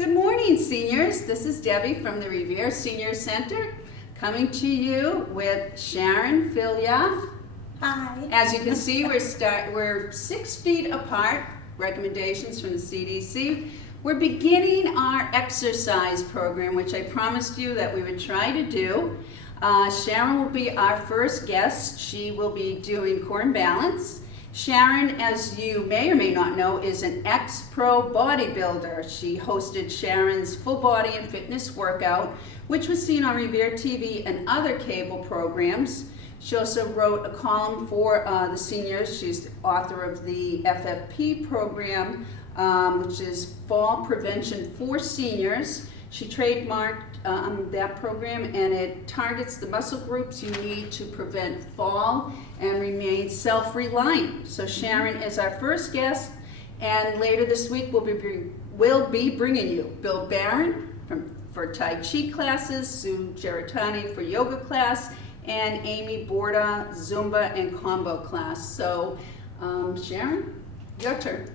Good morning, seniors. This is Debbie from the Revere Senior Center, coming to you with Sharon, Fillyaw. Hi. As you can see, we're 6 feet apart, recommendations from the CDC. We're beginning our exercise program, which I promised you that we would try to do. Sharon will be our first guest. She will be doing core and balance. Sharon, as you may or may not know, is an ex-pro bodybuilder. She hosted Sharon's Full Body and Fitness Workout, which was seen on Revere TV and other cable programs. She also wrote a column for the seniors. She's the author of the FFP program, which is Fall Prevention for Seniors. She trademarked that program, and it targets the muscle groups you need to prevent fall and remain self-reliant. So Sharon is our first guest, and later this week we'll be bringing you Bill Barron for Tai Chi classes, Sue Geritani for yoga class, and Amy Borda Zumba and combo class. So Sharon, your turn.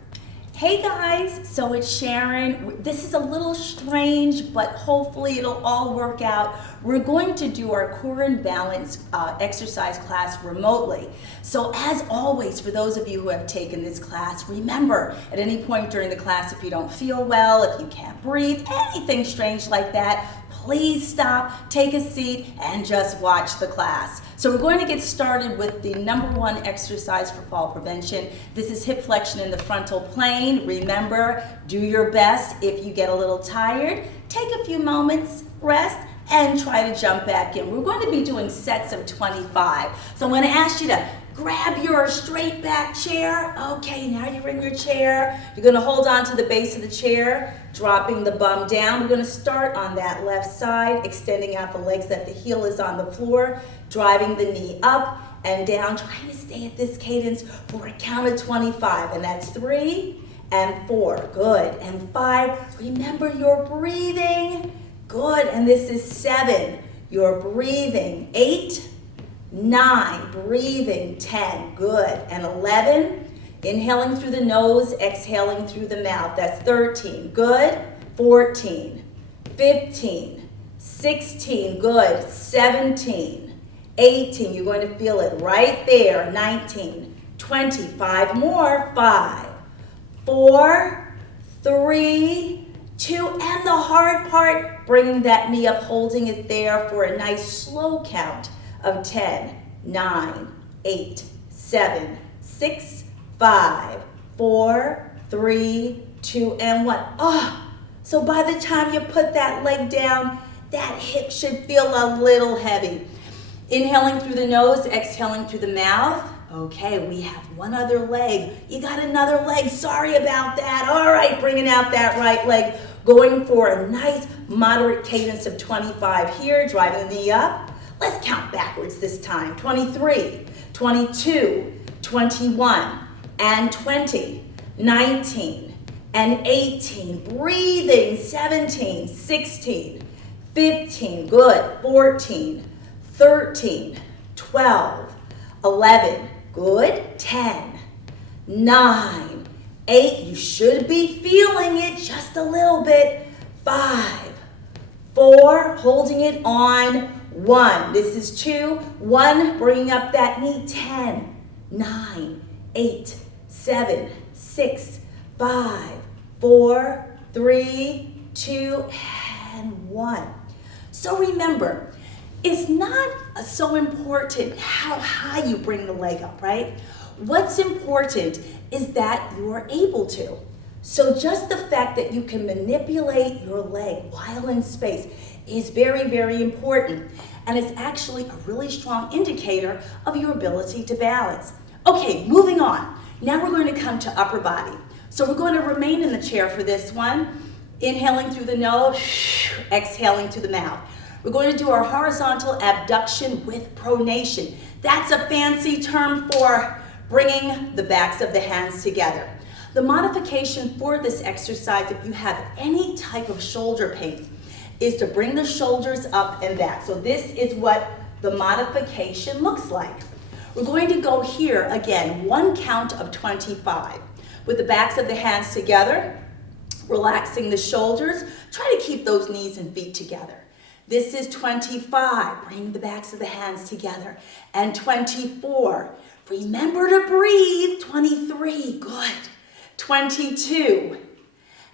Hey guys, so it's Sharon. This is a little strange, but hopefully it'll all work out. We're going to do our core and balance exercise class remotely. So as always, for those of you who have taken this class, remember at any point during the class, if you don't feel well, if you can't breathe, anything strange like that, please stop, take a seat, and just watch the class. So we're going to get started with the #1 exercise for fall prevention. This is hip flexion in the frontal plane. Remember, do your best. If you get a little tired, take a few moments, rest, and try to jump back in. We're going to be doing sets of 25. So I'm going to ask you to grab your straight back chair. Okay, now you're in your chair. You're going to hold on to the base of the chair, dropping the bum down. We're going to start on that left side, extending out the legs that the heel is on the floor, driving the knee up and down, trying to stay at this cadence for a count of 25. And that's 3 and 4. Good. And 5. Remember, you're breathing. Good. And this is 7. You're breathing. 8. 9, breathing. 10, good. And 11, inhaling through the nose, exhaling through the mouth. That's 13, good. 14, 15, 16, good. 17, 18, you're going to feel it right there. 19, 20, 5 more. 5, 4, 3, 2, and the hard part, bringing that knee up, holding it there for a nice slow count of 10, 9, 8, 7, 6, 5, 4, 3, 2, and 1. Oh, so by the time you put that leg down, that hip should feel a little heavy. Inhaling through the nose, exhaling through the mouth. Okay, we have one other leg. You got another leg, sorry about that. All right, bringing out that right leg, going for a nice moderate cadence of 25 here, driving the knee up. Let's count backwards this time. 23, 22, 21, and 20, 19, and 18. Breathing. 17, 16, 15, good. 14, 13, 12, 11, good. 10, 9, 8. You should be feeling it just a little bit. 5, 4, holding it on. 1, this is 2, 1, bringing up that knee. 10, 9, 8, 7, 6, 5, 4, 3, 2, and 1. So remember, it's not so important how high you bring the leg up, right? What's important is that you're able to. So just the fact that you can manipulate your leg while in space is very, very important. And it's actually a really strong indicator of your ability to balance. Okay, moving on. Now we're going to come to upper body. So we're going to remain in the chair for this one. Inhaling through the nose, exhaling through the mouth. We're going to do our horizontal abduction with pronation. That's a fancy term for bringing the backs of the hands together. The modification for this exercise, if you have any type of shoulder pain, is to bring the shoulders up and back. So this is what the modification looks like. We're going to go here again, 1 count of 25. With the backs of the hands together, Relaxing the shoulders. Try to keep those knees and feet together. This is 25. Bring the backs of the hands together. And 24. Remember to breathe. 23. Good. 22.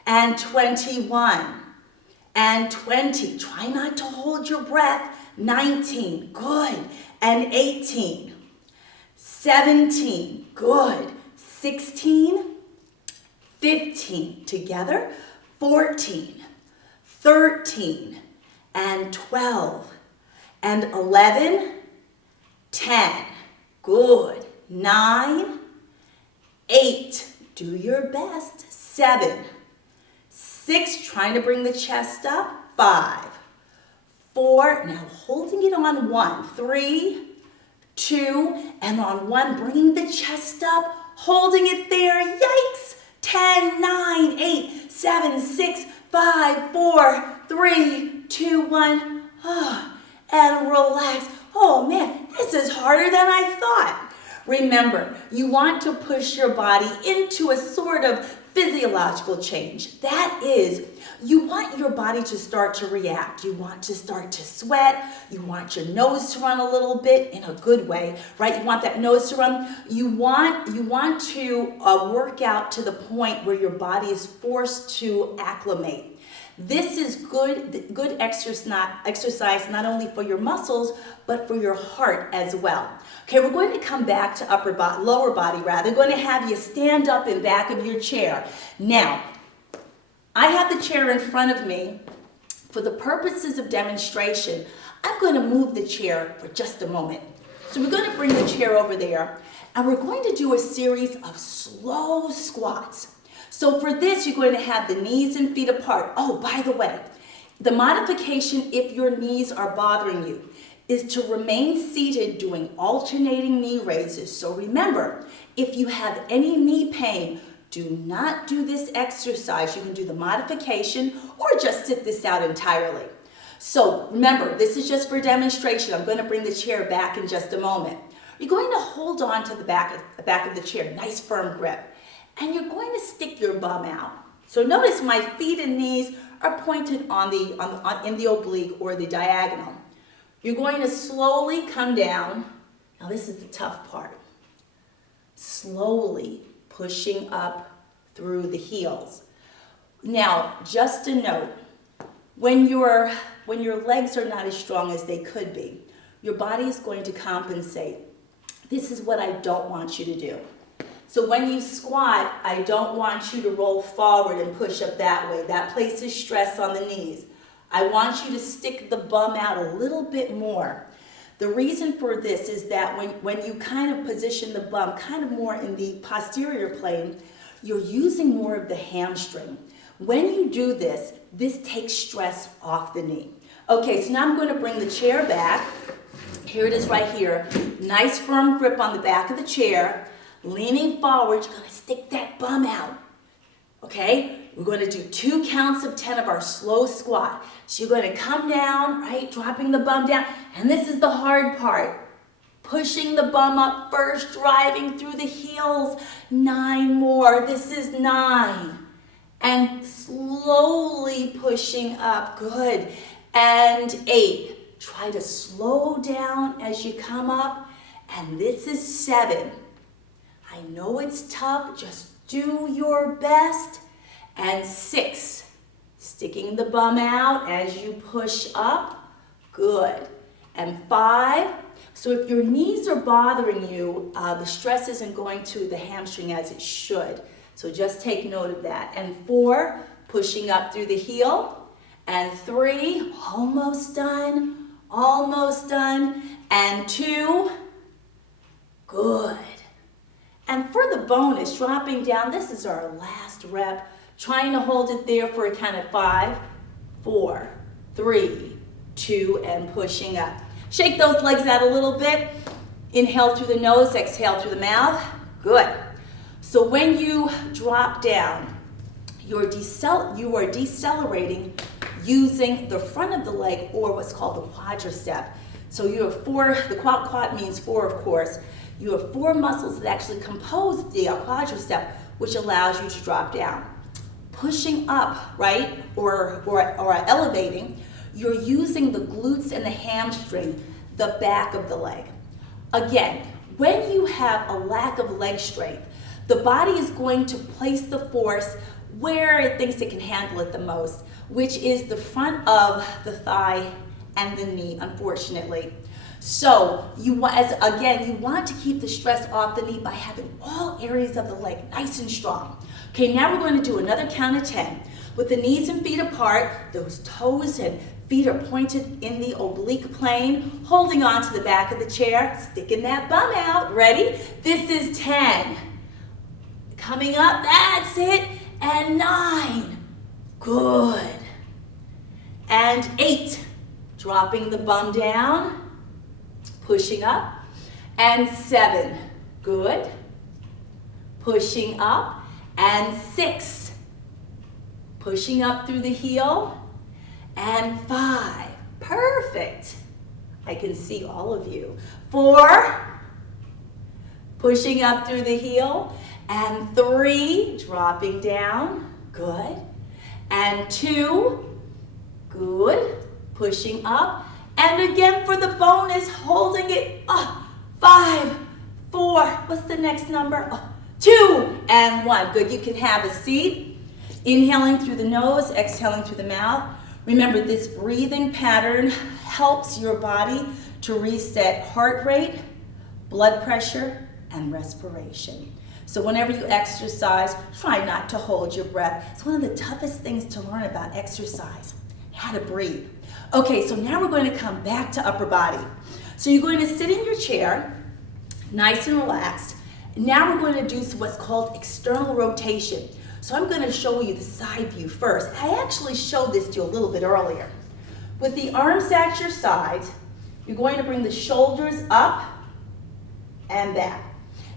And 21. And 20. Try not to hold your breath. 19. Good. And 18. 17. Good. 16. 15. Together. 14. 13. And 12. And 11. 10. Good. 9. 8. Do your best. 7. 6. Trying to bring the chest up. 5. 4. Now holding it on 1. 3. 2. And on 1. Bringing the chest up. Holding it there. Yikes. 10. 9. 8. 7. 6. 5. 4. 3. 2. 1. And relax. Oh man, this is harder than I thought. Remember, you want to push your body into a sort of physiological change. That is, you want your body to start to react. You want to start to sweat. You want your nose to run a little bit in a good way, right? You want that nose to run. You want to work out to the point where your body is forced to acclimate. This is good exercise not only for your muscles, but for your heart as well. Okay, we're going to come back to lower body rather. We're going to have you stand up in back of your chair. Now, I have the chair in front of me. For the purposes of demonstration, I'm going to move the chair for just a moment. So we're going to bring the chair over there, and we're going to do a series of slow squats. So for this, you're going to have the knees and feet apart. Oh, by the way, the modification, if your knees are bothering you, is to remain seated doing alternating knee raises. So remember, if you have any knee pain, do not do this exercise. You can do the modification or just sit this out entirely. So remember, this is just for demonstration. I'm going to bring the chair back in just a moment. You're going to hold on to the back of the chair, nice firm grip. And you're going to stick your bum out. So notice my feet and knees are pointed in the oblique or the diagonal. You're going to slowly come down. Now this is the tough part. Slowly pushing up through the heels. Now, just a note, when your legs are not as strong as they could be, your body is going to compensate. This is what I don't want you to do. So when you squat, I don't want you to roll forward and push up that way. That places stress on the knees. I want you to stick the bum out a little bit more. The reason for this is that when you kind of position the bum kind of more in the posterior plane, you're using more of the hamstring. When you do this, this takes stress off the knee. Okay, so now I'm going to bring the chair back. Here it is right here. Nice firm grip on the back of the chair. Leaning forward, you're going to stick that bum out, okay? We're going to do 2 counts of 10 of our slow squat. So you're going to come down, right, dropping the bum down, and this is the hard part. Pushing the bum up first, driving through the heels. 9 more, this is 9. And slowly pushing up, good. And 8. Try to slow down as you come up, and this is 7. I know it's tough, just do your best. And 6, sticking the bum out as you push up, good. And 5, so if your knees are bothering you, the stress isn't going to the hamstring as it should. So just take note of that. And 4, pushing up through the heel. And 3, almost done, almost done. And 2, good. And for the bonus, dropping down, this is our last rep. Trying to hold it there for a count of 5, 4, 3, 2, and pushing up. Shake those legs out a little bit. Inhale through the nose, exhale through the mouth. Good. So when you drop down, you are decelerating using the front of the leg or what's called the quadricep. So you have 4, the quad means 4 of course. You have 4 muscles that actually compose the quadricep, which allows you to drop down. pushing up, right, or elevating, you're using the glutes and the hamstring, the back of the leg. Again, when you have a lack of leg strength, the body is going to place the force where it thinks it can handle it the most, which is the front of the thigh and the knee, unfortunately. So you want to keep the stress off the knee by having all areas of the leg nice and strong. Okay, now we're going to do another count of 10. With the knees and feet apart, those toes and feet are pointed in the oblique plane, holding on to the back of the chair, sticking that bum out. Ready? This is 10. Coming up, that's it. And 9. Good. And 8. Dropping the bum down. Pushing up. And 7. Good. Pushing up. And 6. Pushing up through the heel. And 5. Perfect. I can see all of you. 4. Pushing up through the heel. And 3. Dropping down. Good. And 2. Good. Pushing up. And again for the bonus, holding it. 5, 4. What's the next number? 2 and 1. Good. You can have a seat. Inhaling through the nose, exhaling through the mouth. Remember, this breathing pattern helps your body to reset heart rate, blood pressure, and respiration. So whenever you exercise, try not to hold your breath. It's one of the toughest things to learn about exercise, how to breathe. Okay, so now we're going to come back to upper body. So you're going to sit in your chair, nice and relaxed. Now we're going to do what's called external rotation. So I'm going to show you the side view first. I actually showed this to you a little bit earlier. With the arms at your sides, you're going to bring the shoulders up and back.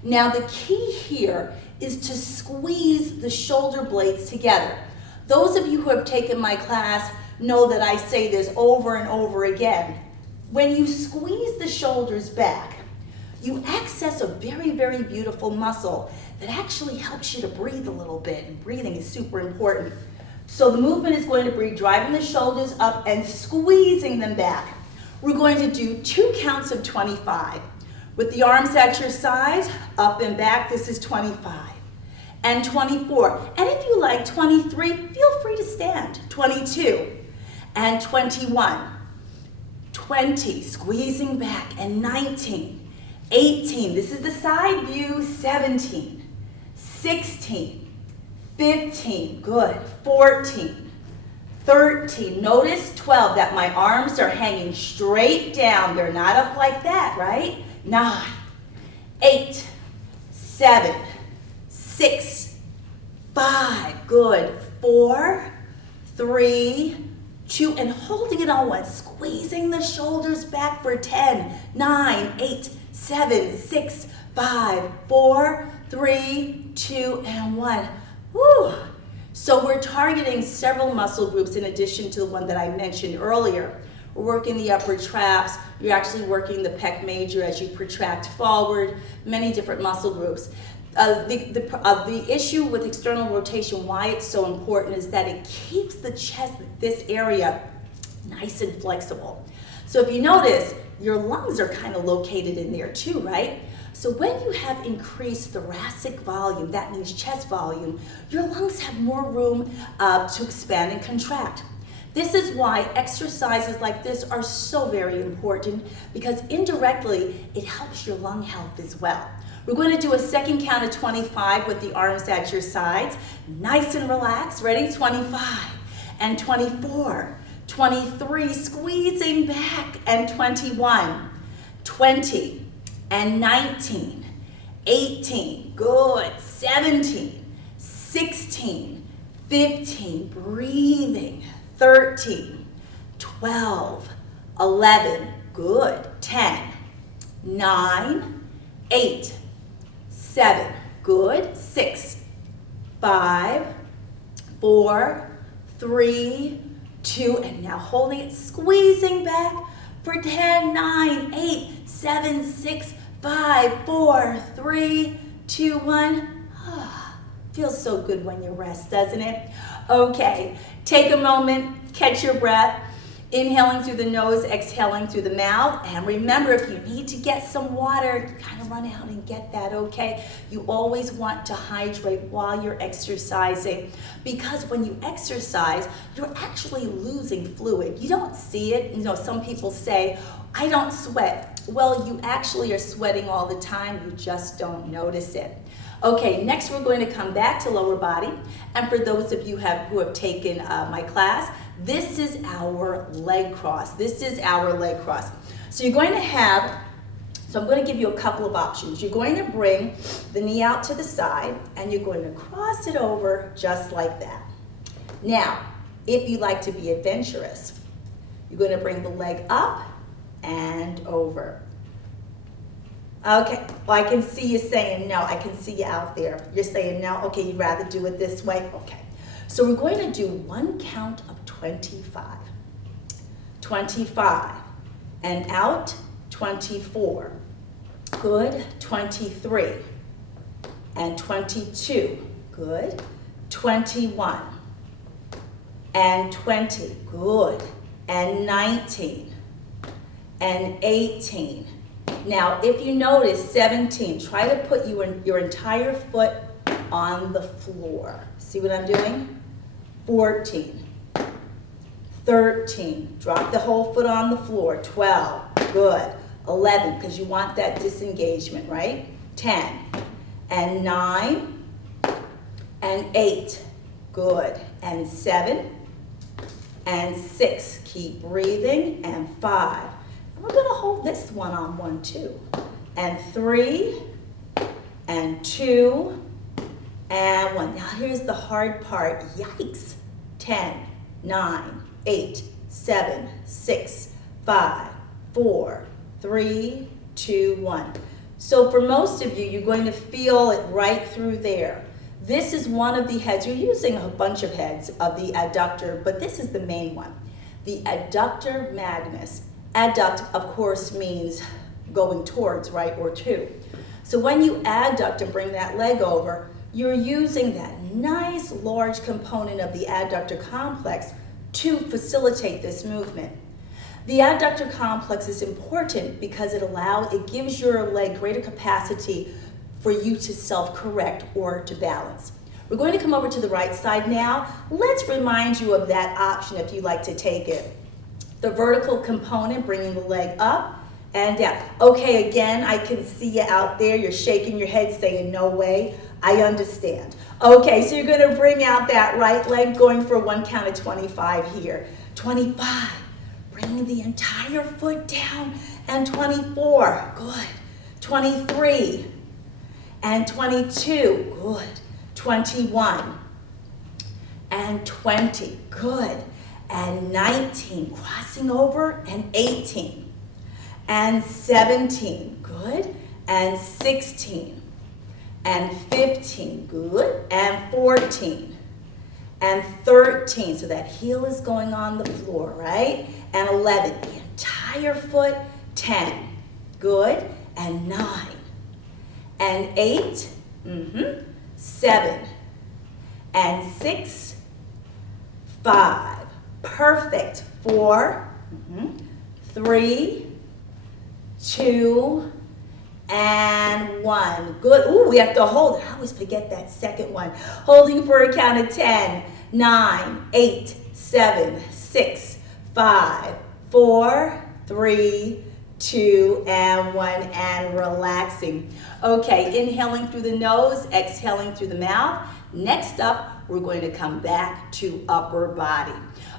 Now the key here is to squeeze the shoulder blades together. Those of you who have taken my class know that I say this over and over again. When you squeeze the shoulders back, you access a very, very beautiful muscle that actually helps you to breathe a little bit, and breathing is super important. So the movement is going to be driving the shoulders up and squeezing them back. We're going to do 2 counts of 25. With the arms at your side, up and back, this is 25. And 24. And if you like 23, feel free to stand. 22. And 21. 20, squeezing back. And 19. 18, this is the side view. 17. 16. 15, good. 14. 13, notice 12, that my arms are hanging straight down. They're not up like that, right? 9, 8, 7, 6, 5, good. 4, 3, 2, and holding it on 1, squeezing the shoulders back for 10, 9, 8, 7, 6, 5, 4, 3, 2, and 1. Woo! So we're targeting several muscle groups in addition to the one that I mentioned earlier. We're working the upper traps. You're actually working the Pec Major as you protract forward, many different muscle groups. The issue with external rotation, why it's so important, is that it keeps the chest, this area, nice and flexible. So if you notice, your lungs are kind of located in there too, right? So when you have increased thoracic volume, that means chest volume, your lungs have more room to expand and contract. This is why exercises like this are so very important, because indirectly it helps your lung health as well. We're going to do a second count of 25 with the arms at your sides. Nice and relaxed. Ready? 25 and 24, 23, squeezing back, and 21, 20, and 19, 18, good, 17, 16, 15, breathing, 13, 12, 11, good, 10, 9, 8, 7, good, 6, 5, 4, 3, 2, and now holding it, squeezing back for 10, 9, 8, 7, 6, 5, 4, 3, 2, 1. Feels so good when you rest, doesn't it? Okay, take a moment, catch your breath. Inhaling through the nose, exhaling through the mouth. And remember, if you need to get some water, kind of run out and get that, okay? You always want to hydrate while you're exercising, because when you exercise, you're actually losing fluid. You don't see it. You know, some people say, I don't sweat. Well, you actually are sweating all the time. You just don't notice it. Okay, next we're going to come back to lower body. And for those of you who have taken my class, this is our leg cross. This is our leg cross. So you're going to have, so I'm going to give you a couple of options. You're going to bring the knee out to the side and you're going to cross it over just like that. Now, if you like to be adventurous, you're going to bring the leg up and over. Okay, well, I can see you saying no. I can see you out there. You're saying no. Okay, you'd rather do it this way? Okay. So we're going to do one count of 25. 25. And out, 24. Good. 23. And 22. Good. 21. And 20. Good. And 19. And 18. Now, if you notice 17, try to put your entire foot on the floor. See what I'm doing? 14, 13, drop the whole foot on the floor. 12, good. 11, because you want that disengagement, right? 10, and 9, and 8, good. And 7, and 6, keep breathing, and 5. We're going to hold this one on 1, 2, and 3, and 2, and 1. Now here's the hard part. Yikes. 10, 9, 8, 7, 6, 5, 4, 3, 2, 1. So for most of you, you're going to feel it right through there. This is one of the heads. You're using a bunch of heads of the adductor, but this is the main one. The Adductor Magnus. Adduct, of course, means going towards, right, or to. So when you adduct and bring that leg over, you're using that nice large component of the adductor complex to facilitate this movement. The adductor complex is important because it gives your leg greater capacity for you to self-correct or to balance. We're going to come over to the right side now. Let's remind you of that option if you'd like to take it. The vertical component, bringing the leg up and down. Okay, again, I can see you out there. You're shaking your head saying, no way. I understand. Okay, so you're going to bring out that right leg, going for one count of 25 here. 25, bringing the entire foot down, and 24, good. 23, and 22, good. 21, and 20, good. And 19, crossing over, and 18, and 17, good. And 16, and 15, good, and 14, and 13, so that heel is going on the floor, right? And 11, the entire foot, 10, good, and 9, and 8, 7, and 6, 5, perfect, 4, 3, 2, and 1. Good. Ooh, we have to hold. I always forget that second one. Holding for a count of 10, 9, 8, 7, 6, 5, 4, 3, 2, and 1, and relaxing. Okay, inhaling through the nose, exhaling through the mouth. Next up, we're going to come back to upper body.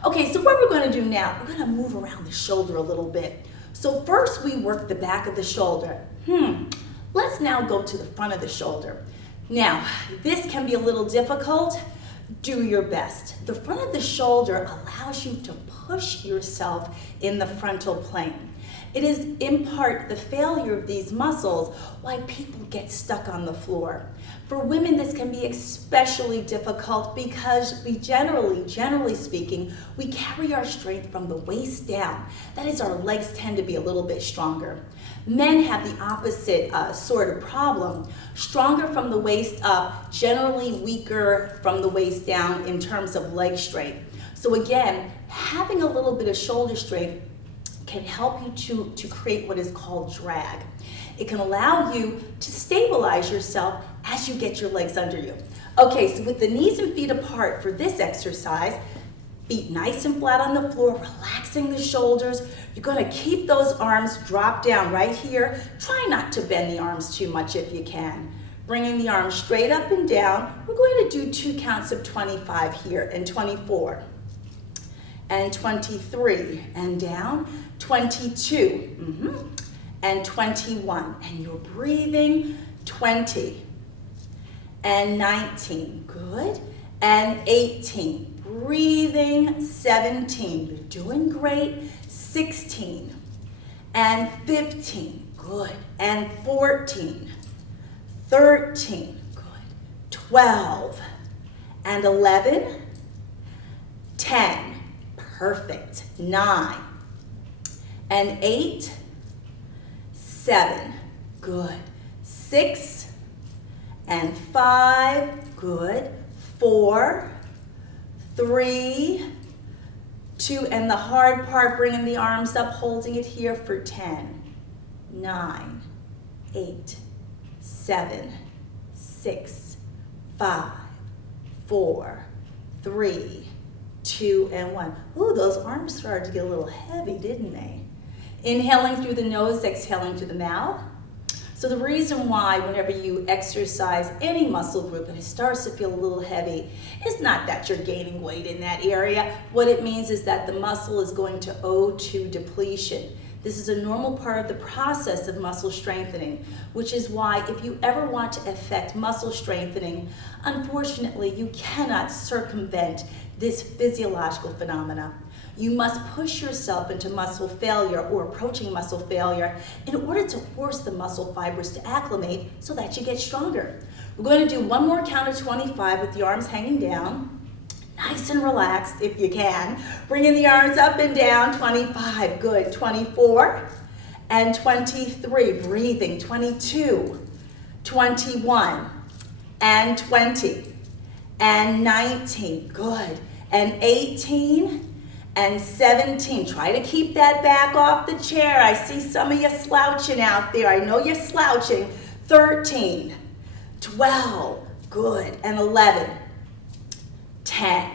Okay, so what we're going to do now, we're going to move around the shoulder a little bit. So first we work the back of the shoulder. Let's now go to the front of the shoulder. Now, this can be a little difficult. Do your best. The front of the shoulder allows you to push yourself in the frontal plane. It is in part the failure of these muscles why people get stuck on the floor. For women, this can be especially difficult because we generally speaking, we carry our strength from the waist down. That is, our legs tend to be a little bit stronger. Men have the opposite sort of problem. Stronger from the waist up, generally weaker from the waist down in terms of leg strength. So again, having a little bit of shoulder strength can help you to create what is called drag. It can allow you to stabilize yourself as you get your legs under you. Okay, so with the knees and feet apart for this exercise, feet nice and flat on the floor, relaxing the shoulders. You're gonna keep those arms dropped down right here. Try not to bend the arms too much if you can. Bringing the arms straight up and down. We're going to do 2 counts of 25 here, and 24, and 23, and down, 22, and 21, and you're breathing, 20, and 19, good, and 18, breathing, 17, you're doing great, 16, and 15, good, and 14, 13, good, 12, and 11, 10, perfect, 9, and 8, 7, good, 6, and 5, good, 4, 3, 2, and the hard part, bringing the arms up, holding it here for 10, 9, 8, 7, 6, 5, 4, 3, 2, and 1. Ooh, those arms started to get a little heavy, didn't they? Inhaling through the nose, exhaling through the mouth. So the reason why whenever you exercise any muscle group and it starts to feel a little heavy, it's not that you're gaining weight in that area. What it means is that the muscle is going to O2 depletion. This is a normal part of the process of muscle strengthening, which is why if you ever want to affect muscle strengthening, unfortunately you cannot circumvent this physiological phenomena. You must push yourself into muscle failure or approaching muscle failure in order to force the muscle fibers to acclimate so that you get stronger. We're going to do one more count of 25 with the arms hanging down. Nice and relaxed if you can. Bringing the arms up and down, 25, good, 24, and 23, breathing, 22, 21, and 20, and 19, good, and 18, and 17. Try to keep that back off the chair. I see some of you slouching out there. I know you're slouching. 13, 12, good, and 11, 10,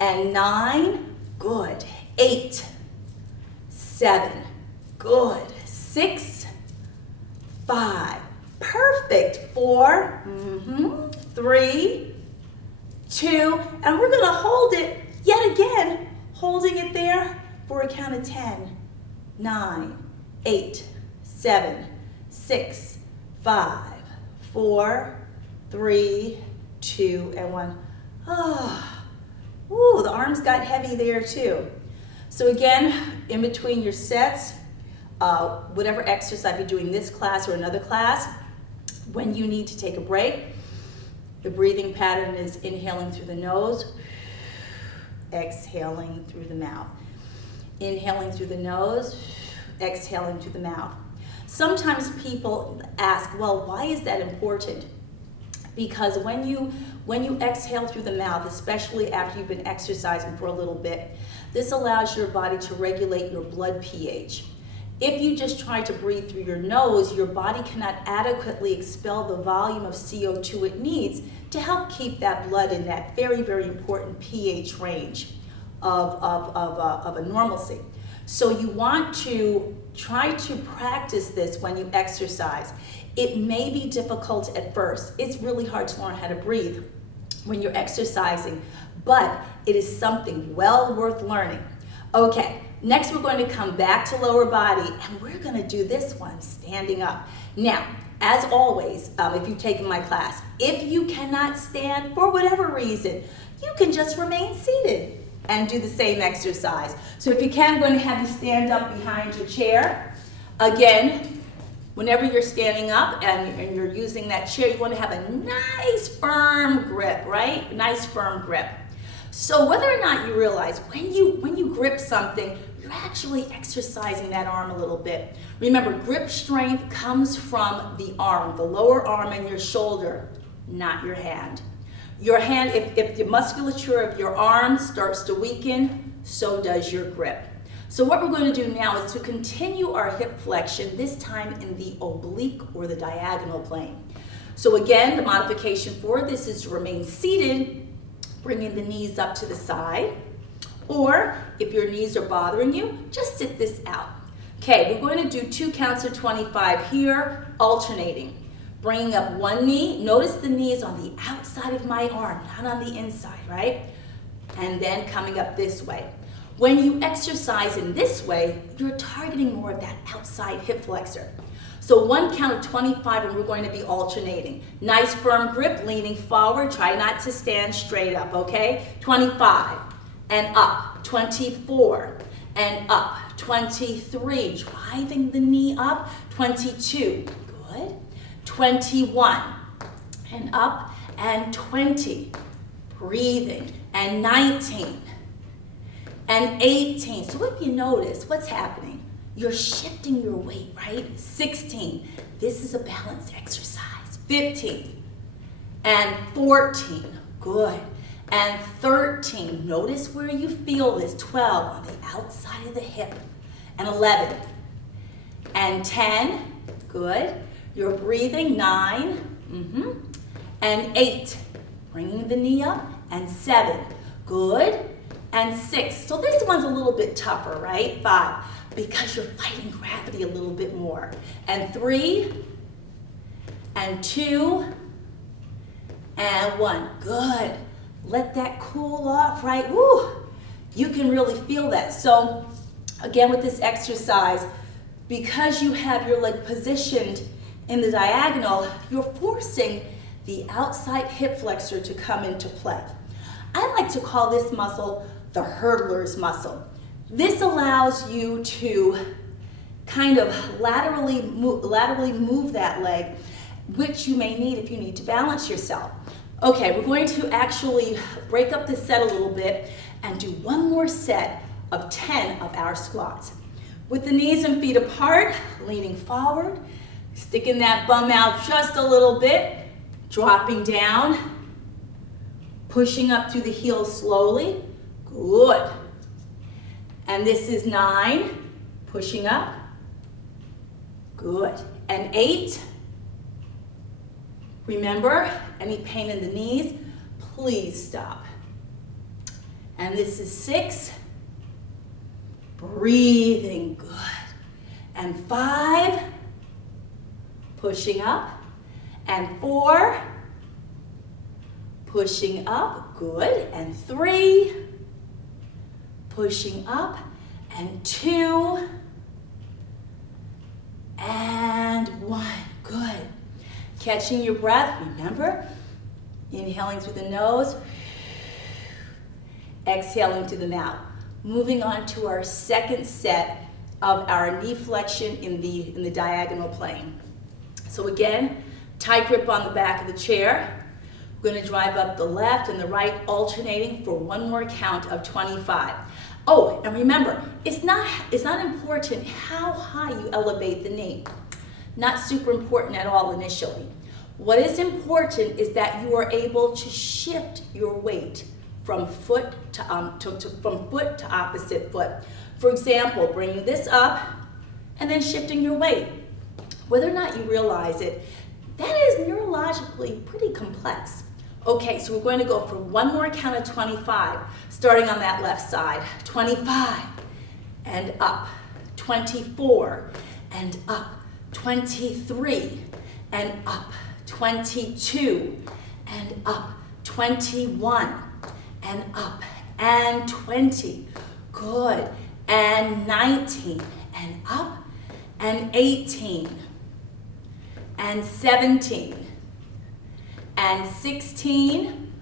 and 9, good, 8, 7, good, 6, 5, perfect, 4, 3, 2, and we're gonna hold it yet again, holding it there for a count of 10, 9, 8, 7, 6, 5, 4, 3, 2, and 1. Ooh, the arms got heavy there too. So again, in between your sets, whatever exercise you're doing, this class or another class, when you need to take a break, the breathing pattern is inhaling through the nose, exhaling through the mouth. Inhaling through the nose, exhaling through the mouth. Sometimes people ask, well, why is that important? Because when you exhale through the mouth, especially after you've been exercising for a little bit, this allows your body to regulate your blood pH. If you just try to breathe through your nose, your body cannot adequately expel the volume of CO2 it needs to help keep that blood in that very, very important pH range of a normalcy. So you want to try to practice this when you exercise. It may be difficult at first. It's really hard to learn how to breathe when you're exercising, but it is something well worth learning. Okay, next we're going to come back to lower body, and we're going to do this one standing up. Now, as always, if you've taken my class, if you cannot stand for whatever reason, you can just remain seated. and do the same exercise. So if you can, I'm going to have you stand up behind your chair. Again, whenever you're standing up and you're using that chair, you want to have a nice firm grip, right? Nice firm grip. So whether or not you realize when you grip something, you're actually exercising that arm a little bit. Remember, grip strength comes from the arm, the lower arm and your shoulder, not your hand. Your hand, if the musculature of your arm starts to weaken, so does your grip. So what we're going to do now is to continue our hip flexion, this time in the oblique or the diagonal plane. So again, the modification for this is to remain seated, bringing the knees up to the side, or if your knees are bothering you, just sit this out. Okay, we're going to do 2 counts of 25 here, alternating. Bringing up one knee, notice the knee is on the outside of my arm, not on the inside, right? And then coming up this way. When you exercise in this way, you're targeting more of that outside hip flexor. So 1 count of 25 and we're going to be alternating. Nice firm grip, leaning forward, try not to stand straight up, okay? 25 and up, 24 and up, 23, driving the knee up, 22, good. 21 and up, and 20, breathing, and 19 and 18. So if you notice what's happening, you're shifting your weight, right? 16, this is a balance exercise. 15 and 14, good. And 13, notice where you feel this. 12 on the outside of the hip, and 11 and 10, good. You're breathing, 9, and 8, bringing the knee up, and 7, good, and 6. So this one's a little bit tougher, right? 5, because you're fighting gravity a little bit more. And 3, and 2, and 1, good. Let that cool off, right? Woo! You can really feel that. So again, with this exercise, because you have your leg positioned in the diagonal, you're forcing the outside hip flexor to come into play. I like to call this muscle the hurdler's muscle. This allows you to kind of laterally move that leg, which you may need if you need to balance yourself. Okay, we're going to actually break up the set a little bit and do one more set of 10 of our squats. With the knees and feet apart, leaning forward, sticking that bum out just a little bit, dropping down, pushing up through the heels slowly, good. And this is 9, pushing up, good. And 8, remember, any pain in the knees, please stop. And this is 6, breathing, good. And 5, pushing up, and 4, pushing up, good, and 3, pushing up, and 2, and 1, good. Catching your breath, remember, inhaling through the nose, exhaling through the mouth. Moving on to our second set of our knee flexion in the diagonal plane. So again, tight grip on the back of the chair. We're going to drive up the left and the right, alternating for one more count of 25. Oh, and remember, it's not important how high you elevate the knee. Not super important at all initially. What is important is that you are able to shift your weight from foot to opposite foot. For example, bringing this up and then shifting your weight. Whether or not you realize it, that is neurologically pretty complex. Okay, so we're going to go for one more count of 25, starting on that left side. 25 and up, 24 and up, 23 and up, 22 and up, 21 and up, and 20, good, and 19 and up, and 18 and 17 and 16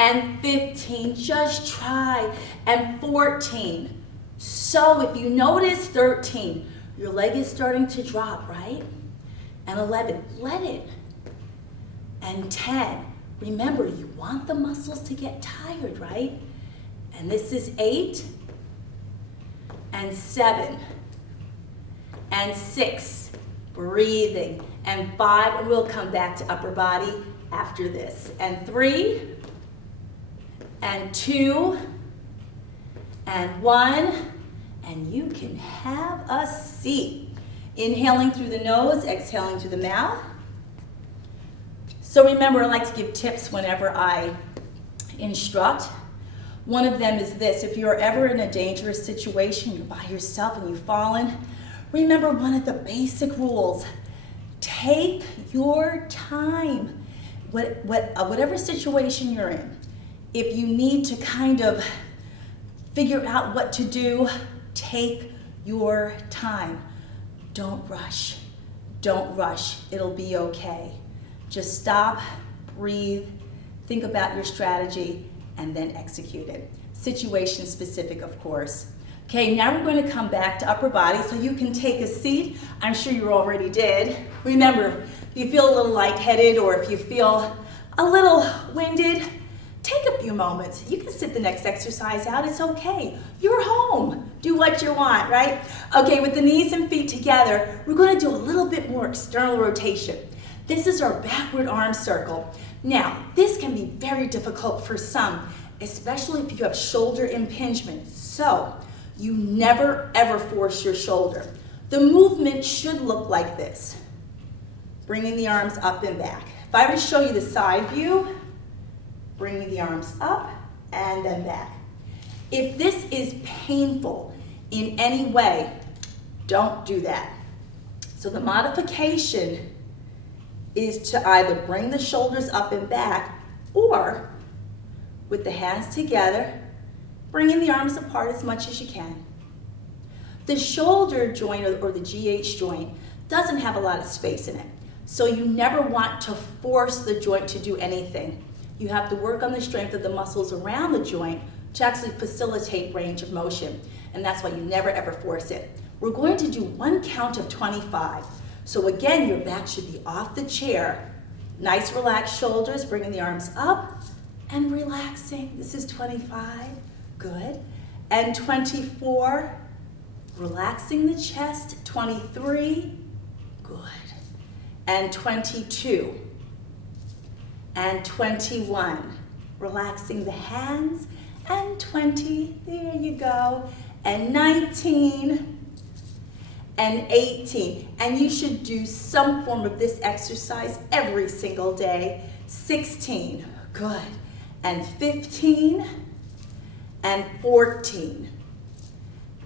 and 15, just try, and 14. So if you notice 13, your leg is starting to drop, right? And 11, let it. And 10, remember, you want the muscles to get tired, right? And this is 8, and 7, and 6, breathing, and 5, and we'll come back to upper body after this, and 3, and 2, and 1, and you can have a seat. Inhaling through the nose, exhaling through the mouth. So remember, I like to give tips whenever I instruct. One of them is this: if you're ever in a dangerous situation, you're by yourself and you've fallen, remember one of the basic rules: take your time. Whatever situation you're in, if you need to kind of figure out what to do, take your time. Don't rush. Don't rush. It'll be okay. Just stop, breathe, think about your strategy, and then execute it. Situation specific, of course. Okay, now we're going to come back to upper body, so you can take a seat. I'm sure you already did. Remember, if you feel a little lightheaded or if you feel a little winded, take a few moments. You can sit the next exercise out. It's okay. You're home. Do what you want, right? Okay, with the knees and feet together, we're going to do a little bit more external rotation. This is our backward arm circle. Now, this can be very difficult for some, especially if you have shoulder impingement. So, you never ever force your shoulder. The movement should look like this. Bringing the arms up and back. If I were to show you the side view, bringing the arms up and then back. If this is painful in any way, don't do that. So the modification is to either bring the shoulders up and back, or with the hands together, bringing the arms apart as much as you can. The shoulder joint or the GH joint doesn't have a lot of space in it, so you never want to force the joint to do anything. You have to work on the strength of the muscles around the joint to actually facilitate range of motion, and that's why you never ever force it. We're going to do one count of 25. So again, your back should be off the chair. Nice relaxed shoulders, bringing the arms up and relaxing. This is 25, good. And 24, relaxing the chest. 23, good. And 22. And 21, relaxing the hands. And 20, there you go. And 19, and 18. And you should do some form of this exercise every single day. 16, good. And 15, and 14,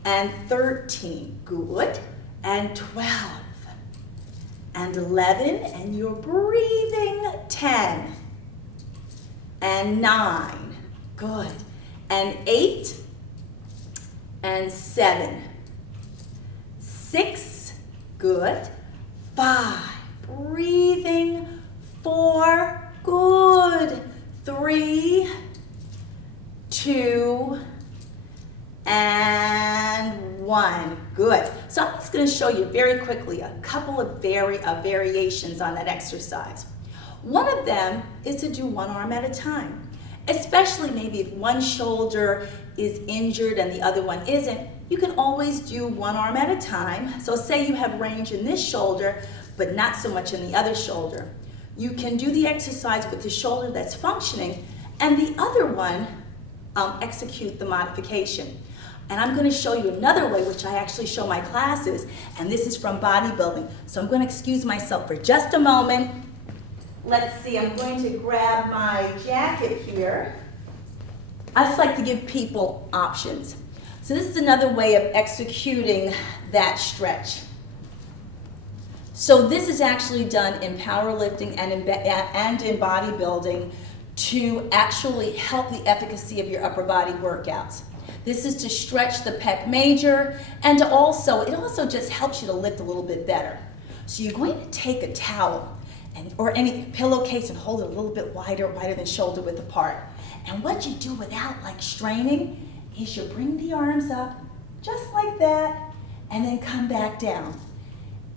and 13, good. And 12, and 11, and you're breathing. 10, and 9, good. And 8, and 7, 6, good. 5, breathing. 4, good. 3, 2, and 1, good. So I'm just going to show you very quickly a couple of variations on that exercise. One of them is to do one arm at a time, especially maybe if one shoulder is injured and the other one isn't. You can always do one arm at a time. So say you have range in this shoulder, but not so much in the other shoulder. You can do the exercise with the shoulder that's functioning, and the other one, execute the modification. And I'm going to show you another way, which I actually show my classes, and this is from bodybuilding. So I'm going to excuse myself for just a moment. Let's see, I'm going to grab my jacket here. I just like to give people options. So this is another way of executing that stretch. So this is actually done in powerlifting and in bodybuilding to actually help the efficacy of your upper body workouts. This is to stretch the Pec Major, and it also just helps you to lift a little bit better. So you're going to take a towel or any pillowcase, and hold it a little bit wider than shoulder width apart. And what you do without like straining is you bring the arms up just like that and then come back down.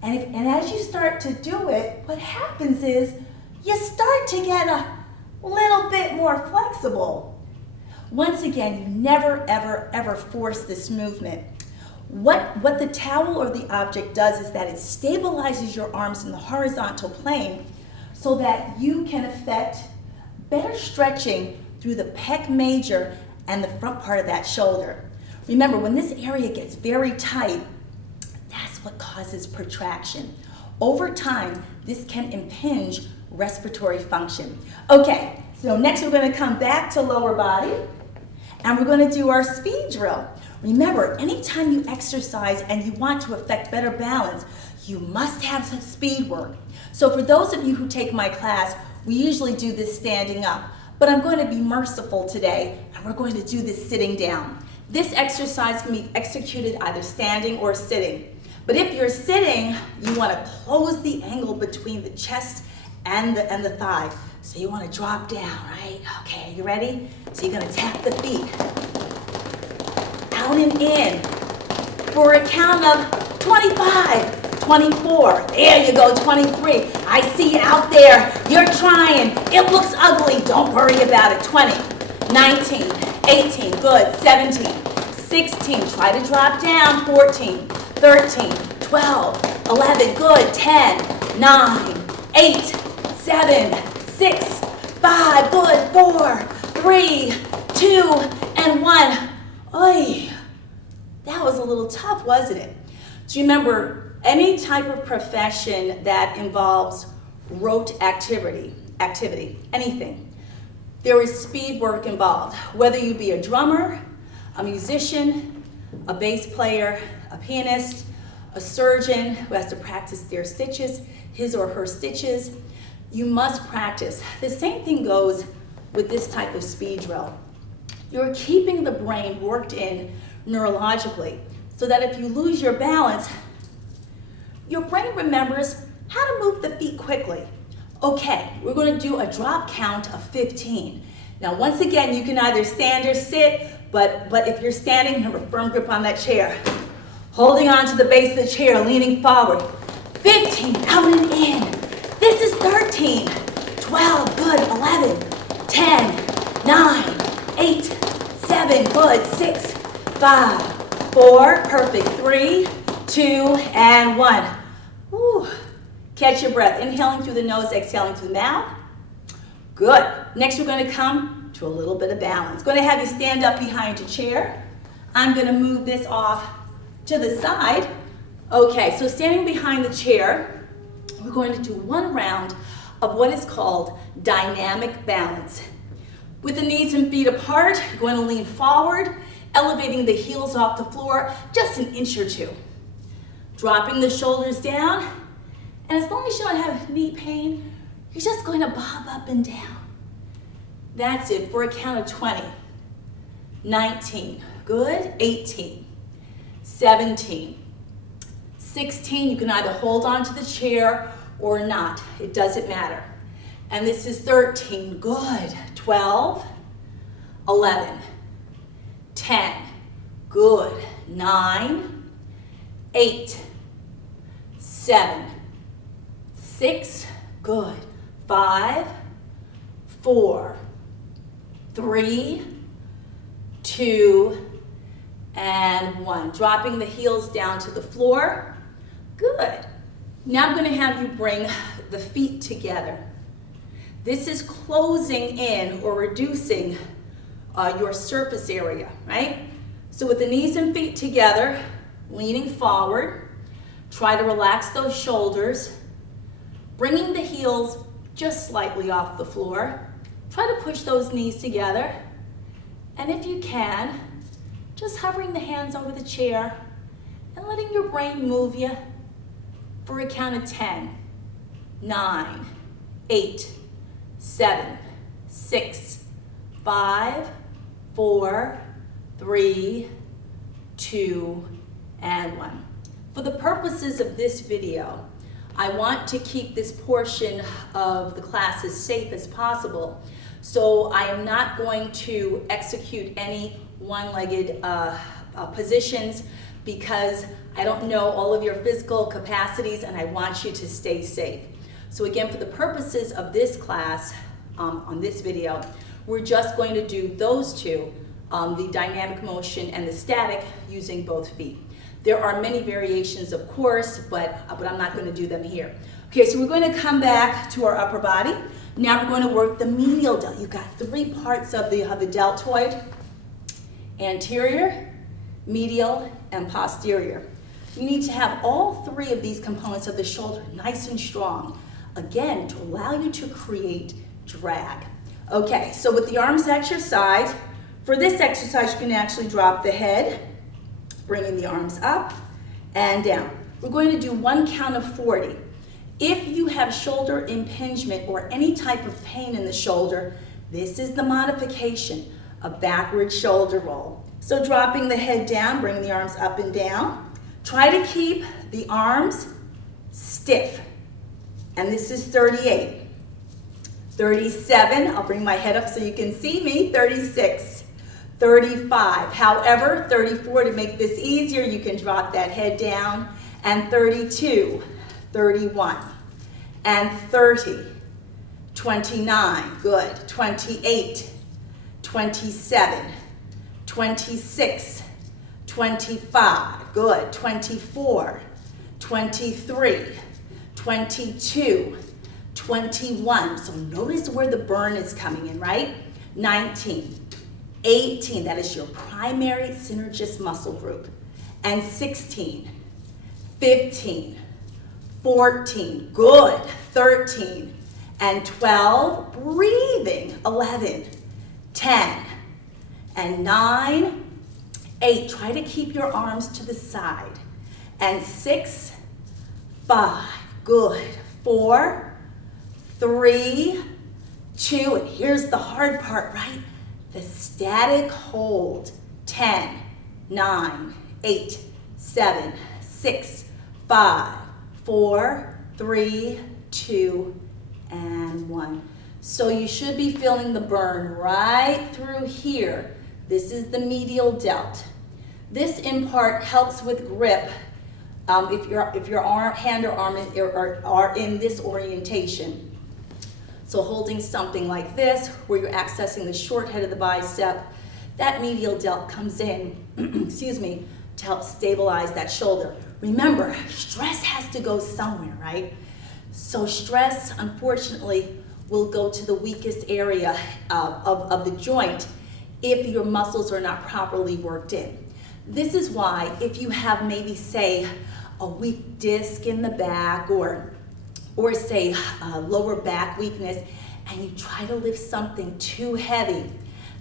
And as you start to do it, what happens is you start to get a little bit more flexible. Once again, you never, ever, ever force this movement. What the towel or the object does is that it stabilizes your arms in the horizontal plane so that you can affect better stretching through the pec major and the front part of that shoulder. Remember, when this area gets very tight, that's what causes protraction. Over time, this can impinge respiratory function. Okay, so next we're going to come back to lower body, and we're going to do our speed drill. Remember, anytime you exercise and you want to affect better balance, you must have some speed work. So for those of you who take my class, we usually do this standing up, but I'm going to be merciful today, and we're going to do this sitting down. This exercise can be executed either standing or sitting. But if you're sitting, you want to close the angle between the chest and the thigh. So you want to drop down, right? Okay, you ready? So you're going to tap the feet. Out and in. For a count of 25, 24. There you go, 23. I see you out there. You're trying. It looks ugly. Don't worry about it. 20, 19, 18. Good. 17, 16. Try to drop down. 14. 13, 12, 11, good, 10, 9, 8, 7, 6, 5, good, 4, 3, 2, and 1. Oy, that was a little tough, wasn't it? So remember, any type of profession that involves rote activity, anything, there is speed work involved. Whether you be a drummer, a musician, a bass player, a pianist, a surgeon who has to practice their stitches, his or her stitches, you must practice. The same thing goes with this type of speed drill. You're keeping the brain worked in neurologically so that if you lose your balance, your brain remembers how to move the feet quickly. Okay, we're going to do a drop count of 15. Now, once again, you can either stand or sit, but if you're standing, remember, firm grip on that chair. Holding on to the base of the chair, leaning forward. 15, out and in. This is 13, 12, good, 11, 10, 9, 8, 7, good, 6, 5, 4, perfect, 3, 2, and 1. Woo. Catch your breath, inhaling through the nose, exhaling through the mouth. Good. Next, we're going to come to a little bit of balance. Going to have you stand up behind your chair. I'm going to move this off to the side. Okay, so standing behind the chair, we're going to do one round of what is called dynamic balance. With the knees and feet apart, you're going to lean forward, elevating the heels off the floor just an inch or two. Dropping the shoulders down, and as long as you don't have knee pain, you're just going to bob up and down. That's it for a count of 20. 19, good, 18, 17, 16, you can either hold on to the chair or not, it doesn't matter. And this is 13, good, 12, 11, 10, good, 9, 8, 7, 6, good, 5, 4, 3, 2, and 1. Dropping the heels down to the floor. Good. Now I'm going to have you bring the feet together. This is closing in or reducing your surface area, right? So with the knees and feet together, leaning forward, try to relax those shoulders, bringing the heels just slightly off the floor. Try to push those knees together. And if you can, just hovering the hands over the chair and letting your brain move you for a count of 10, 9, 8, 7, 6, 5, 4, 3, 2, and 1. For the purposes of this video, I want to keep this portion of the class as safe as possible. So I am not going to execute any one-legged positions because I don't know all of your physical capacities and I want you to stay safe. So again, for the purposes of this class, on this video, we're just going to do those two, the dynamic motion and the static, using both feet. There are many variations, of course, but I'm not going to do them here. Okay, so we're going to come back to our upper body. Now we're going to work the medial delt. You've got three parts of the deltoid: anterior, medial, and posterior. You need to have all three of these components of the shoulder nice and strong, again, to allow you to create drag. Okay, so with the arms at your side, for this exercise, you can actually drop the head, bringing the arms up and down. We're going to do one count of 40. If you have shoulder impingement or any type of pain in the shoulder, this is the modification, a backward shoulder roll. So dropping the head down, bringing the arms up and down. Try to keep the arms stiff. And this is 38. 37, I'll bring my head up so you can see me, 36. 35, however, 34, to make this easier, you can drop that head down, and 32, 31, and 30, 29, good, 28, 27, 26, 25, good, 24, 23, 22, 21, so notice where the burn is coming in, right? 19, 18, that is your primary synergist muscle group, and 16, 15, 14, good, 13, and 12, breathing, 11, 10, and 9, 8, try to keep your arms to the side, and 6, 5, good, 4, 3, 2, and here's the hard part, right? The static hold. 10, 9, 8, 7, 6, 5, 4, 3, 2, and 1. So you should be feeling the burn right through here. This is the medial delt. This in part helps with grip if your hand or arm are in this orientation. So holding something like this, where you're accessing the short head of the bicep, that medial delt comes in, excuse me, to help stabilize that shoulder. Remember, stress has to go somewhere, right? So stress, unfortunately, will go to the weakest area of the joint if your muscles are not properly worked in. This is why if you have maybe, say, a weak disc in the back or say lower back weakness, and you try to lift something too heavy,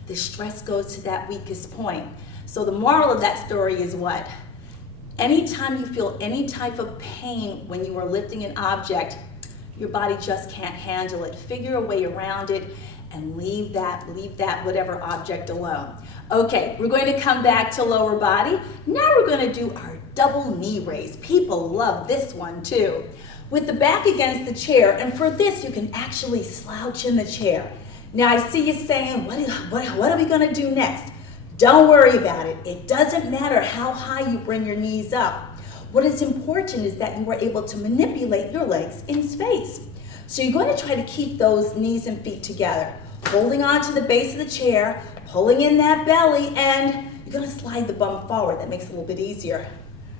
the stress goes to that weakest point. So the moral of that story is what? Anytime you feel any type of pain when you are lifting an object, your body just can't handle it. Figure a way around it and leave that whatever object alone. Okay, we're going to come back to lower body. Now we're going to do our double knee raise. People love this one too. With the back against the chair, and for this you can actually slouch in the chair. Now I see you saying, what are we going to do next? Don't worry about it. It doesn't matter how high you bring your knees up. What is important is that you are able to manipulate your legs in space. So you're going to try to keep those knees and feet together, holding on to the base of the chair, pulling in that belly, and you're going to slide the bum forward. That makes it a little bit easier.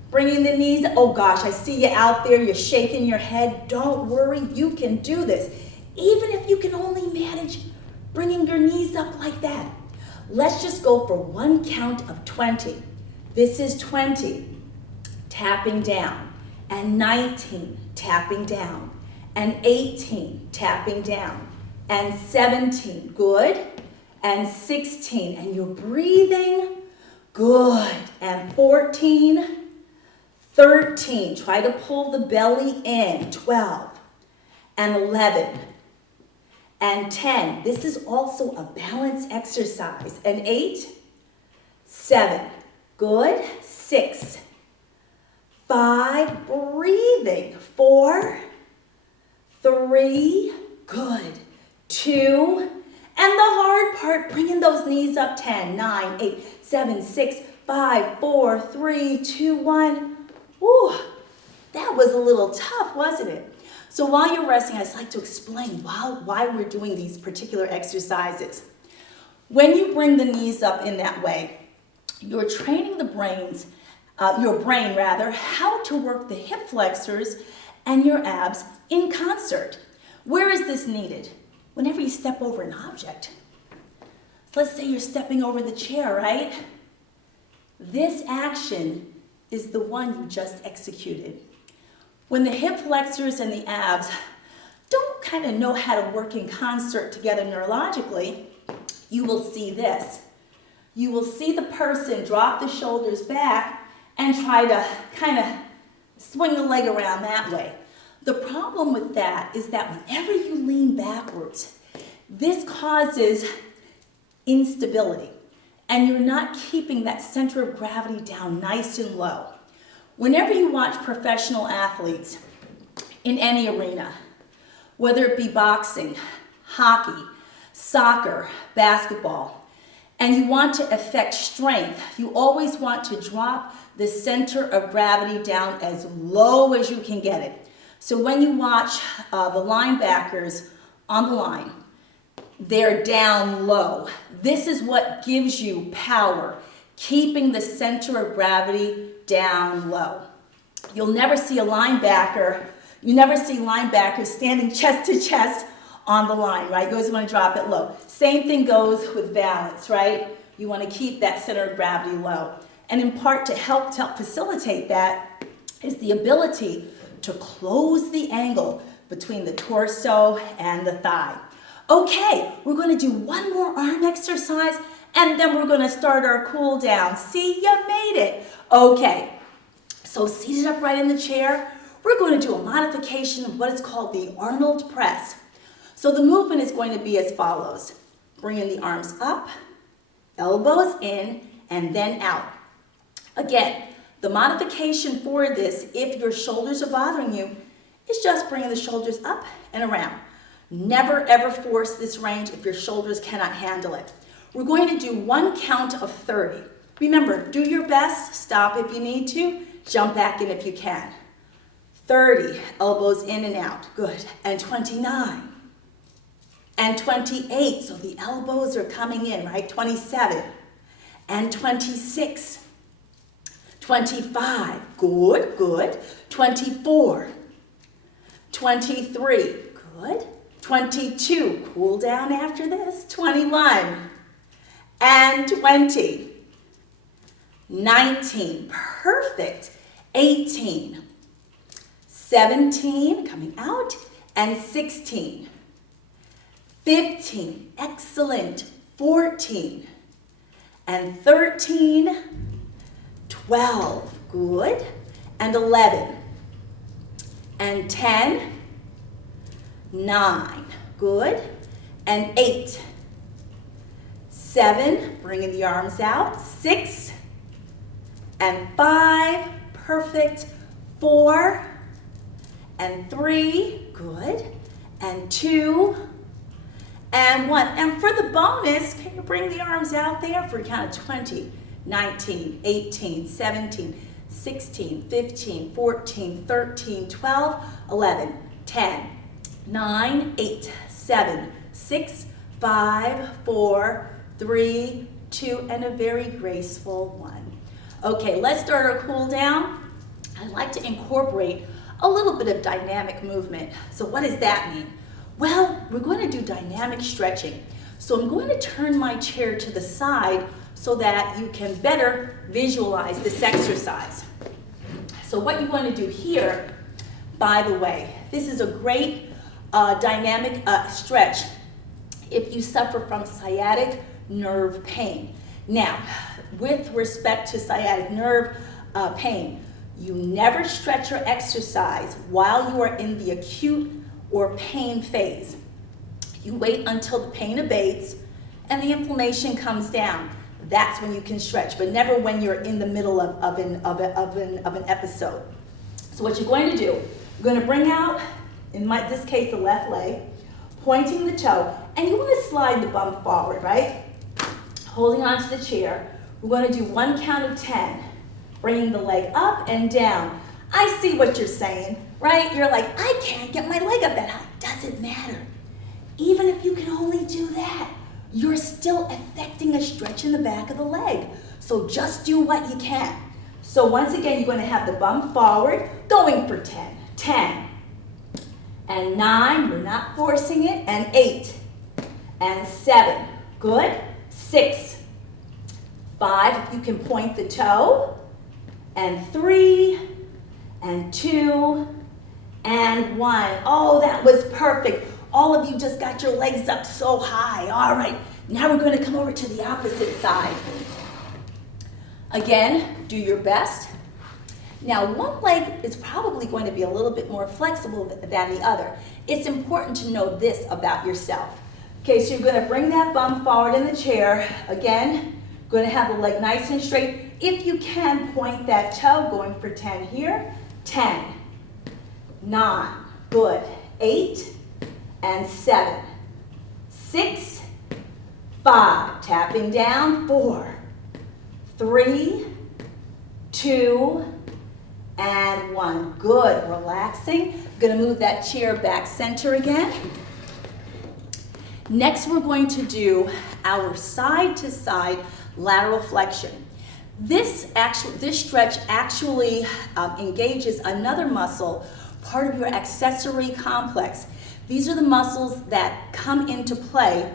Bringing the knees, oh gosh, I see you out there, you're shaking your head. Don't worry, you can do this. Even if you can only manage bringing your knees up like that. Let's just go for one count of 20. This is 20, tapping down, and 19, tapping down, and 18, tapping down, and 17, good, and 16, and you're breathing, good, and 14, 13, try to pull the belly in, 12, and 11, and 10. This is also a balance exercise, and 8, 7, good, 6, 5, breathing. 4, 3, good. 2, and the hard part, bringing those knees up. 10, 9, 8, 7, 6, 5, 4, 3, 2, 1. Woo, that was a little tough, wasn't it? So while you're resting, I'd just like to explain why we're doing these particular exercises. When you bring the knees up in that way, you're training your brain how to work the hip flexors and your abs in concert. Where is this needed? Whenever you step over an object. Let's say you're stepping over the chair, right? This action is the one you just executed. When the hip flexors and the abs don't kind of know how to work in concert together neurologically, you will see this. You will see the person drop the shoulders back and try to kind of swing the leg around that way. The problem with that is that whenever you lean backwards, this causes instability, and you're not keeping that center of gravity down nice and low. Whenever you watch professional athletes in any arena, whether it be boxing, hockey, soccer, basketball, and you want to affect strength, you always want to drop the center of gravity down as low as you can get it. So when you watch the linebackers on the line, they're down low. This is what gives you power, keeping the center of gravity down low. You'll never see linebackers standing chest to chest on the line, right? You always want to drop it low. Same thing goes with balance, right? You want to keep that center of gravity low. And in part to help facilitate that is the ability to close the angle between the torso and the thigh. Okay, we're going to do one more arm exercise and then we're going to start our cool down. See, you made it. Okay, so seated upright in the chair, we're going to do a modification of what is called the Arnold Press. So the movement is going to be as follows. Bringing the arms up, elbows in, and then out. Again, the modification for this, if your shoulders are bothering you, is just bringing the shoulders up and around. Never ever force this range if your shoulders cannot handle it. We're going to do one count of 30. Remember, do your best, stop if you need to, jump back in if you can. 30, elbows in and out, good. And 29. And 28, so the elbows are coming in, right? 27. And 26. 25, good, good. 24. 23, good. 22, cool down after this. 21. And 20. 19, perfect. 18. 17, coming out. And 16. 15, excellent. 14. And 13. 12, good. And 11. And 10. 9, good. And 8. 7, bringing the arms out. 6. And 5, perfect. 4. And 3, good. And 2. And 1. And for the bonus, can you bring the arms out there for a count of 20, 19, 18, 17, 16, 15, 14, 13, 12, 11, 10, 9, 8, 7, 6, 5, 4, 3, 2, and a very graceful 1. Okay, let's start our cool down. I'd like to incorporate a little bit of dynamic movement. So what does that mean? Well, we're going to do dynamic stretching. So I'm going to turn my chair to the side so that you can better visualize this exercise. So what you want to do here, by the way, this is a great dynamic stretch if you suffer from sciatic nerve pain. Now, with respect to sciatic nerve pain, you never stretch or exercise while you are in the acute or pain phase. You wait until the pain abates and the inflammation comes down. that's when you can stretch, but never when you're in the middle of an episode. So what you're going to do, you're going to bring out, in this case, the left leg, pointing the toe, and you want to slide the bum forward, right? Holding onto the chair. We're going to do 1 count of 10, bringing the leg up and down. I see what you're saying, right? You're like, I can't get my leg up that high. Doesn't matter. Even if you can only do that, you're still affecting a stretch in the back of the leg. So just do what you can. So once again, you're going to have the bum forward, going for 10. 10. And 9, we're not forcing it. And 8. And 7. Good. 6. 5, if you can point the toe. And 3. And 2. And 1. Oh, that was perfect. All of you just got your legs up so high. All right, now we're going to come over to the opposite side. Again, do your best. Now, one leg is probably going to be a little bit more flexible than the other. It's important to know this about yourself. Okay, so you're going to bring that bum forward in the chair. Again, going to have the leg nice and straight. If you can, point that toe, going for 10 here. 10, 9, good. 8, and 7, 6, 5, tapping down, 4, 3, 2, and 1. Good, relaxing. Gonna move that chair back center again. Next, we're going to do our side-to-side lateral flexion. This stretch actually engages another muscle, part of your accessory complex. These are the muscles that come into play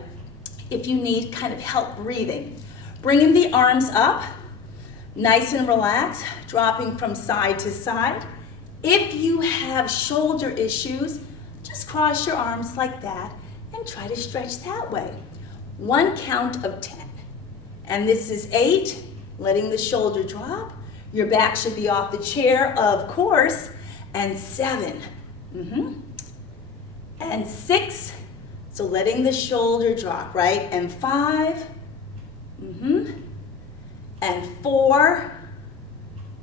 if you need kind of help breathing. Bringing the arms up, nice and relaxed, dropping from side to side. If you have shoulder issues, just cross your arms like that and try to stretch that way. 1 count of 10. And this is 8, letting the shoulder drop. Your back should be off the chair, of course. And 7. And 6, so letting the shoulder drop, right? And 5, and 4,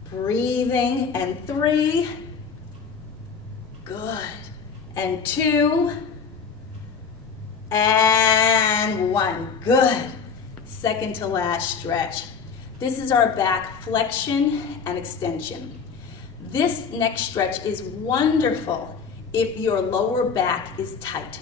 breathing, and 3, good, and 2, and 1, good. Second to last stretch. This is our back flexion and extension. This next stretch is wonderful if your lower back is tight.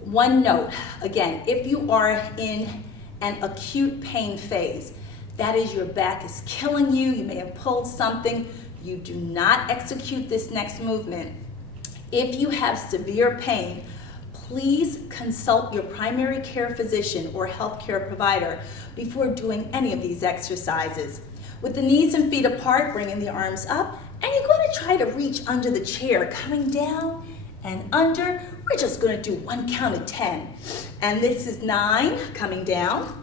One note, again, if you are in an acute pain phase, that is your back is killing you, you may have pulled something, you do not execute this next movement. If you have severe pain, please consult your primary care physician or healthcare provider before doing any of these exercises. With the knees and feet apart, bringing the arms up, and you're going to try to reach under the chair, coming down and under. We're just going to do 1 count of 10. And this is 9, coming down.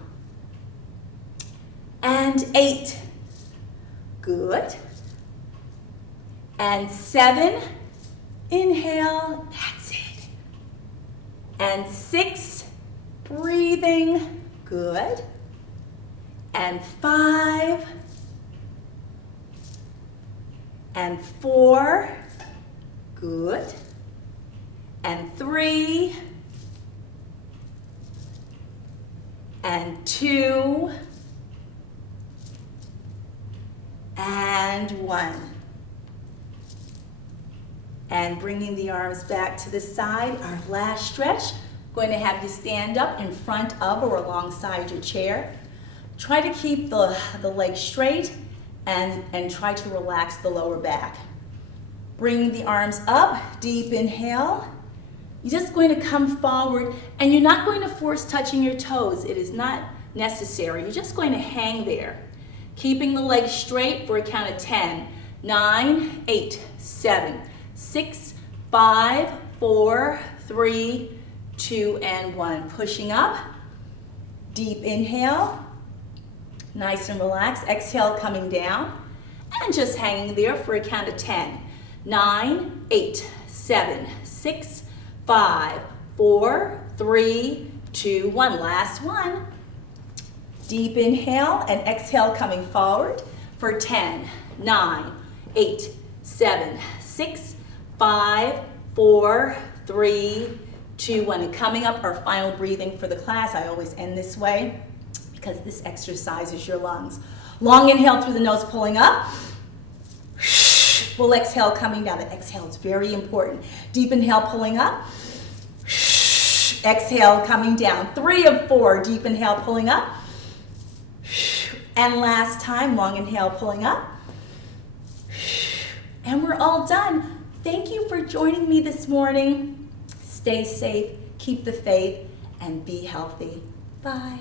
And 8. Good. And 7. Inhale. That's it. And 6. Breathing. Good. And 5. And 4, good, and 3, and 2, and 1. And bringing the arms back to the side, our last stretch. Going to have you stand up in front of or alongside your chair. Try to keep the legs straight. And try to relax the lower back. Bring the arms up, deep inhale. You're just going to come forward, and you're not going to force touching your toes. It is not necessary. You're just going to hang there. Keeping the legs straight for a count of 10. 9, 8, 7, 6, 5, 4, 3, 2, and 1. Pushing up, deep inhale. Nice and relaxed. Exhale, coming down. And just hanging there for a count of 10. 9, 8, 7, 6, 5, 4, 3, 2, 1. Last one. Deep inhale and exhale coming forward for 10, 9, 8, 7, 6, 5, 4, 3, 2, 1. And coming up, our final breathing for the class. I always end this way because this exercises your lungs. Long inhale through the nose, pulling up. Full exhale coming down. The exhale is very important. Deep inhale, pulling up. Exhale coming down. 3 of 4. Deep inhale, pulling up. And last time, long inhale, pulling up. And we're all done. Thank you for joining me this morning. Stay safe, keep the faith, and be healthy. Bye.